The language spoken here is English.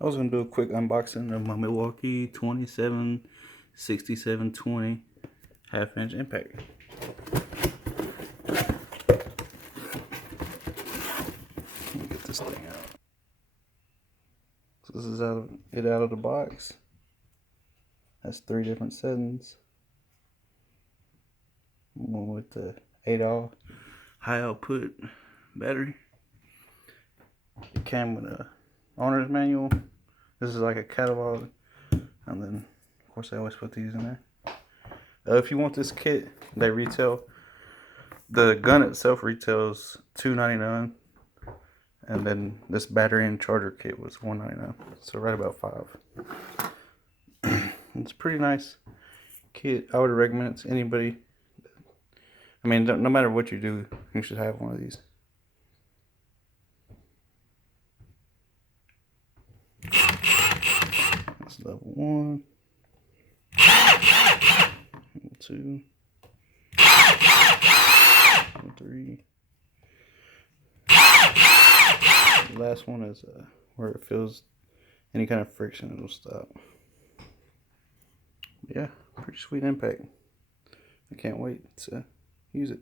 I was going to do a quick unboxing of my Milwaukee 276720 half-inch impact. Let me get this thing out. So this is out of the box. That's 3 different settings. One with the 8-hour high output battery. It came with a owner's manual. This is like a catalog, and then of course I always put these in there. If you want this kit, they retail. The gun itself retails $2.99, and then this battery and charger kit was $1.99. So right about $5. It's a pretty nice kit. I would recommend it to anybody. I mean, no matter what you do, you should have one of these. That's level 1, 2, 3. The last one is where it feels any kind of friction, it'll stop. Yeah, pretty sweet impact. I can't wait to use it.